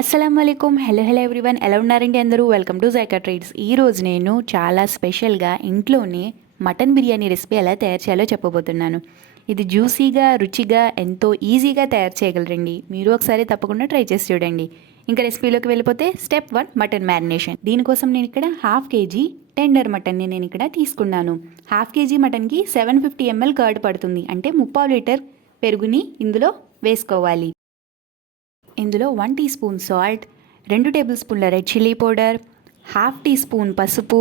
అస్సలం అయికుం. Hello everyone, ఎలా ఉన్నారండి అందరూ? Welcome to JICA treats. ఈరోజు నేను చాలా స్పెషల్గా ఇంట్లోనే మటన్ బిర్యానీ రెసిపీ ఎలా తయారు చేయాలో చెప్పబోతున్నాను. ఇది జ్యూసీగా, రుచిగా, ఎంతో ఈజీగా తయారు చేయగలరండి. మీరు ఒకసారి తప్పకుండా ట్రై చేసి చూడండి. ఇంకా రెసిపీలోకి వెళ్ళిపోతే స్టెప్ 1, మటన్ మ్యారినేషన్. దీనికోసం నేను ఇక్కడ 1/2 kg టెండర్ మటన్ని నేను ఇక్కడ తీసుకున్నాను. 1/2 kg మటన్కి 750 ml కర్డ్ పడుతుంది, అంటే 3/4 లీటర్ పెరుగుని ఇందులో వేసుకోవాలి. ఇందులో 1 టీ స్పూన్ సాల్ట్, 2 టేబుల్ స్పూన్ల red chilli powder, 1/2 teaspoon పసుపు,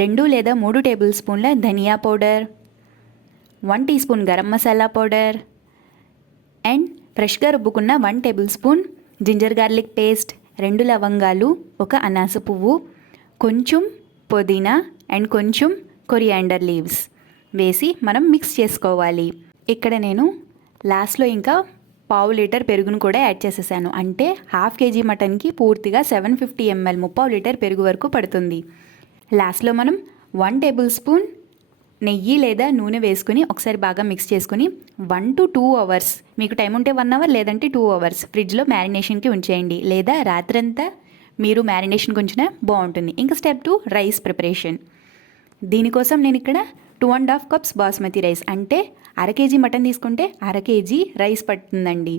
2 లేదా 3 టేబుల్ స్పూన్ల ధనియా powder, 1 teaspoon garam masala powder and ఫ్రెష్గా రుబ్బుకున్న 1 tablespoon ginger garlic paste, 2 లవంగాలు, 1 అనాస పువ్వు, కొంచెం పుదీనా అండ్ కొంచెం కొరియాండర్ లీవ్స్ వేసి మనం మిక్స్ చేసుకోవాలి. ఇక్కడ నేను లాస్ట్లో ఇంకా 1/2 లీటర్ పెరుగును కూడా యాడ్ చేసేసాను. అంటే 1/2 kg మటన్కి పూర్తిగా 750 ml 3/4 లీటర్ పెరుగు వరకు పడుతుంది. లాస్ట్లో మనం 1 టేబుల్ స్పూన్ నెయ్యి లేదా నూనె వేసుకుని ఒకసారి బాగా మిక్స్ చేసుకుని 1 to 2 అవర్స్, మీకు టైం ఉంటే 1 అవర్ లేదంటే 2 అవర్స్ ఫ్రిడ్జ్లో మ్యారినేషన్కి ఉంచేయండి. లేదా రాత్రంతా మీరు మ్యారినేషన్కి ఉంచినా బాగుంటుంది. ఇంకా స్టెప్ 2, రైస్ ప్రిపరేషన్. దీనికోసం నేను ఇక్కడ 2.5 కప్స్ బాస్మతి రైస్, అంటే 1/2 kg మటన్ తీసుకుంటే 1/2 kg రైస్ పడుతుందండి.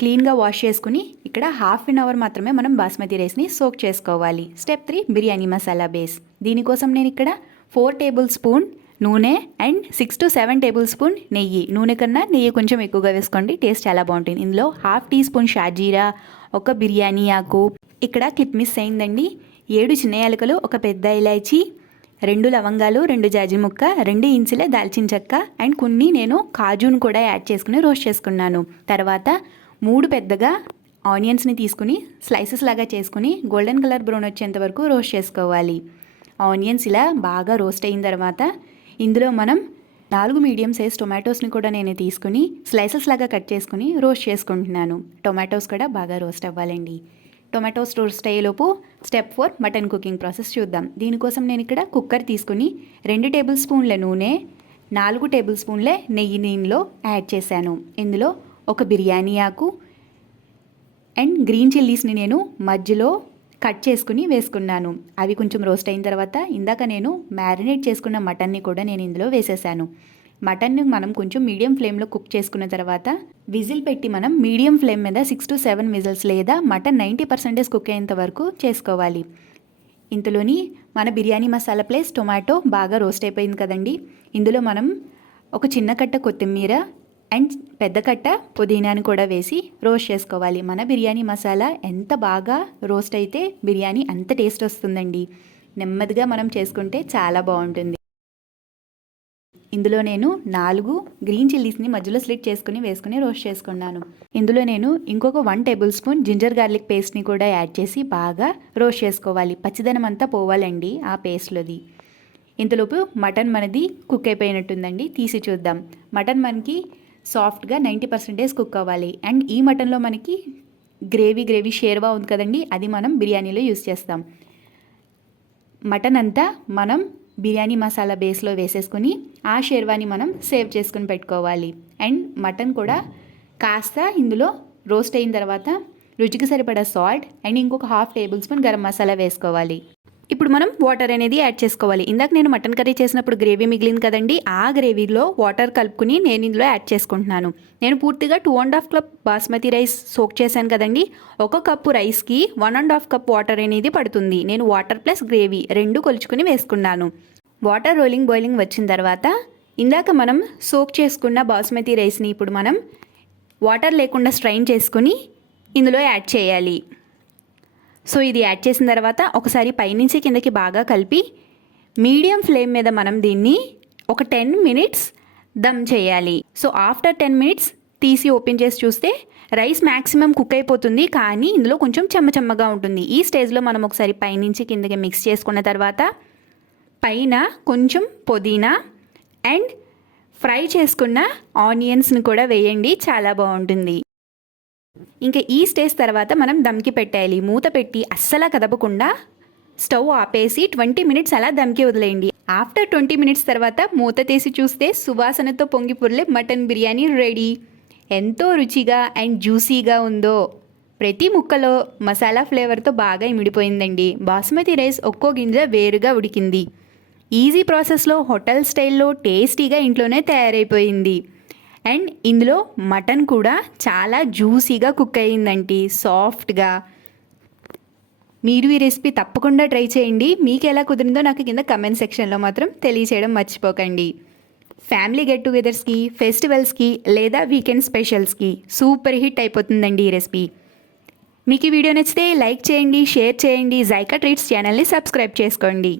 క్లీన్గా వాష్ చేసుకుని ఇక్కడ 1/2 అవర్ మాత్రమే మనం బాస్మతి రైస్ని సోక్ చేసుకోవాలి. Step 3, biryani masala base. దీనికోసం నేను ఇక్కడ 4 టేబుల్ స్పూన్ నూనె అండ్ 6 to 7 టేబుల్ స్పూన్ నెయ్యి. నూనె కన్నా నెయ్యి కొంచెం ఎక్కువగా వేసుకోండి, టేస్ట్ చాలా బాగుంటుంది. ఇందులో 1/2 టీ స్పూన్ షాజీరా, 1 బిర్యానీ ఆకు, ఇక్కడ క్లిప్ మిస్ అయిందండి, 7 చిన్న యాలకులు, 1 పెద్ద ఇలాచీ, 2 లవంగాలు, 2 జాజి ముక్క, 2 ఇంచుల దాల్చిన చెక్క అండ్ కొన్ని నేను కాజును కూడా యాడ్ చేసుకుని రోస్ట్ చేసుకున్నాను. తర్వాత 3 పెద్దగా ఆనియన్స్ని తీసుకుని స్లైసెస్ లాగా చేసుకుని గోల్డెన్ కలర్ బ్రౌన్ వచ్చేంత వరకు రోస్ట్ చేసుకోవాలి. ఆనియన్స్ ఇలా బాగా రోస్ట్ అయిన తర్వాత ఇందులో మనం 4 మీడియం సైజ్ టొమాటోస్ని కూడా నేను తీసుకుని స్లైసెస్ లాగా కట్ చేసుకుని రోస్ట్ చేసుకుంటున్నాను. టొమాటోస్ కూడా బాగా రోస్ట్ అవ్వాలండి. టొమాటోస్ రోస్ట్ అయ్యేలోపు స్టెప్ 4, మటన్ కుకింగ్ ప్రాసెస్ చూద్దాం. దీనికోసం నేను ఇక్కడ కుక్కర్ తీసుకుని 2 టేబుల్ స్పూన్ల నూనె, 4 టేబుల్ స్పూన్ల నెయ్యి దీనిలో యాడ్ చేశాను. ఇందులో 1 బిర్యానీ ఆకు అండ్ గ్రీన్ చిల్లీస్ని నేను మధ్యలో కట్ చేసుకుని వేసుకున్నాను. అవి కొంచెం రోస్ట్ అయిన తర్వాత ఇందాక నేను మ్యారినేట్ చేసుకున్న మటన్ని కూడా నేను ఇందులో వేసేసాను. మటన్ని మనం కొంచెం మీడియం ఫ్లేమ్లో కుక్ చేసుకున్న తర్వాత విజిల్ పెట్టి మనం మీడియం ఫ్లేమ్ మీద 6 to 7 విజిల్స్ లేదా మటన్ 90% కుక్ అయ్యేంత వరకు చేసుకోవాలి. ఇందులోని మన బిర్యానీ మసాలా ప్లస్ టొమాటో బాగా రోస్ట్ అయిపోయింది కదండి. ఇందులో మనం 1 చిన్న కట్ట కొత్తిమీర అండ్ పెద్ద కట్ట పుదీనాని కూడా వేసి రోస్ట్ చేసుకోవాలి. మన బిర్యానీ మసాలా ఎంత బాగా రోస్ట్ అయితే బిర్యానీ అంత టేస్ట్ వస్తుందండి. నెమ్మదిగా మనం చేసుకుంటే చాలా బాగుంటుంది. ఇందులో నేను 4 గ్రీన్ చిల్లీస్ని మధ్యలో స్లిట్ చేసుకుని వేసుకుని రోస్ట్ చేసుకున్నాను. ఇందులో నేను ఇంకొక 1 టేబుల్ స్పూన్ జింజర్ గార్లిక్ పేస్ట్ని కూడా యాడ్ చేసి బాగా రోస్ట్ చేసుకోవాలి. పచ్చిదనం అంతా పోవాలండి ఆ పేస్ట్లోది. ఇంతలోపు మటన్ మనది కుక్ అయిపోయినట్టుందండి, తీసి చూద్దాం. మటన్ మనకి సాఫ్ట్గా 90% కుక్ అవ్వాలి. అండ్ ఈ మటన్లో మనకి గ్రేవీ షేర్వా ఉంది కదండి, అది మనం బిర్యానీలో యూస్ చేస్తాం. మటన్ అంతా మనం బిర్యానీ మసాలా బేస్లో వేసేసుకుని ఆ షేర్వాని మనం సేవ్ చేసుకుని పెట్టుకోవాలి. అండ్ మటన్ కూడా కాస్త ఇందులో రోస్ట్ అయిన తర్వాత రుచికి సరిపడా సాల్ట్ అండ్ ఇంకొక 1/2 టేబుల్ స్పూన్ గరం మసాలా వేసుకోవాలి. ఇప్పుడు మనం వాటర్ అనేది యాడ్ చేసుకోవాలి. ఇందాక నేను మటన్ కర్రీ చేసినప్పుడు గ్రేవీ మిగిలింది కదండి, ఆ గ్రేవీలో వాటర్ కలుపుకుని నేను ఇందులో యాడ్ చేసుకుంటున్నాను. నేను పూర్తిగా 2.5 కప్ బాస్మతి రైస్ సోక్ చేశాను కదండి. 1 కప్పు రైస్కి 1.5 కప్ వాటర్ అనేది పడుతుంది. నేను వాటర్ ప్లస్ గ్రేవీ 2 కొలుచుకుని వేసుకున్నాను. వాటర్ బాయిలింగ్ వచ్చిన తర్వాత ఇందాక మనం సోక్ చేసుకున్న బాస్మతి రైస్ని ఇప్పుడు మనం వాటర్ లేకుండా స్ట్రైన్ చేసుకుని ఇందులో యాడ్ చేయాలి. సో ఇది యాడ్ చేసిన తర్వాత ఒకసారి పైనుంచి కిందకి బాగా కలిపి మీడియం ఫ్లేమ్ మీద మనం దీన్ని ఒక 10 minutes దమ్ చేయాలి. సో ఆఫ్టర్ 10 minutes తీసి ఓపెన్ చేసి చూస్తే రైస్ మ్యాక్సిమం కుక్ అయిపోతుంది, కానీ ఇందులో కొంచెం చెమ్మగా ఉంటుంది. ఈ స్టేజ్లో మనం ఒకసారి పైనుంచి కిందకి మిక్స్ చేసుకున్న తర్వాత పైన కొంచెం పుదీనా అండ్ ఫ్రై చేసుకున్న ఆనియన్స్ని కూడా వేయండి, చాలా బాగుంటుంది. ఇంకా ఈ స్టేజ్ తర్వాత మనం దమ్కి పెట్టేయాలి. మూత పెట్టి అస్సలు కదపకుండా స్టవ్ ఆపేసి 20 minutes అలా దమ్కి వదిలేయండి. ఆఫ్టర్ 20 minutes తర్వాత మూత తీసి చూస్తే సువాసనతో పొంగి పొర్లే మటన్ బిర్యానీ రెడీ. ఎంతో రుచిగా అండ్ జ్యూసీగా ఉందో ప్రతి ముక్కలో మసాలా ఫ్లేవర్తో బాగా ఇమిడిపోయిందండి. బాస్మతి రైస్ ఒక్కో గింజ వేరుగా ఉడికింది. ఈజీ ప్రాసెస్లో హోటల్ స్టైల్లో టేస్టీగా ఇంట్లోనే తయారైపోయింది. అండ్ ఇందులో మటన్ కూడా చాలా జ్యూసీగా కుక్ అయ్యిందండి, సాఫ్ట్గా. మీరు ఈ రెసిపీ తప్పకుండా ట్రై చేయండి. మీకు ఎలా కుదిరిందో నాకు కింద కమెంట్ సెక్షన్లో మాత్రం తెలియచేయడం మర్చిపోకండి. ఫ్యామిలీ గెట్ టుగెదర్స్కి, ఫెస్టివల్స్కి లేదా వీకెండ్ స్పెషల్స్కి సూపర్ హిట్ అయిపోతుందండి ఈ రెసిపీ. మీకు ఈ వీడియో నచ్చితే లైక్ చేయండి, షేర్ చేయండి, జైకా ట్రీట్స్ ఛానల్ని సబ్స్క్రైబ్ చేసుకోండి.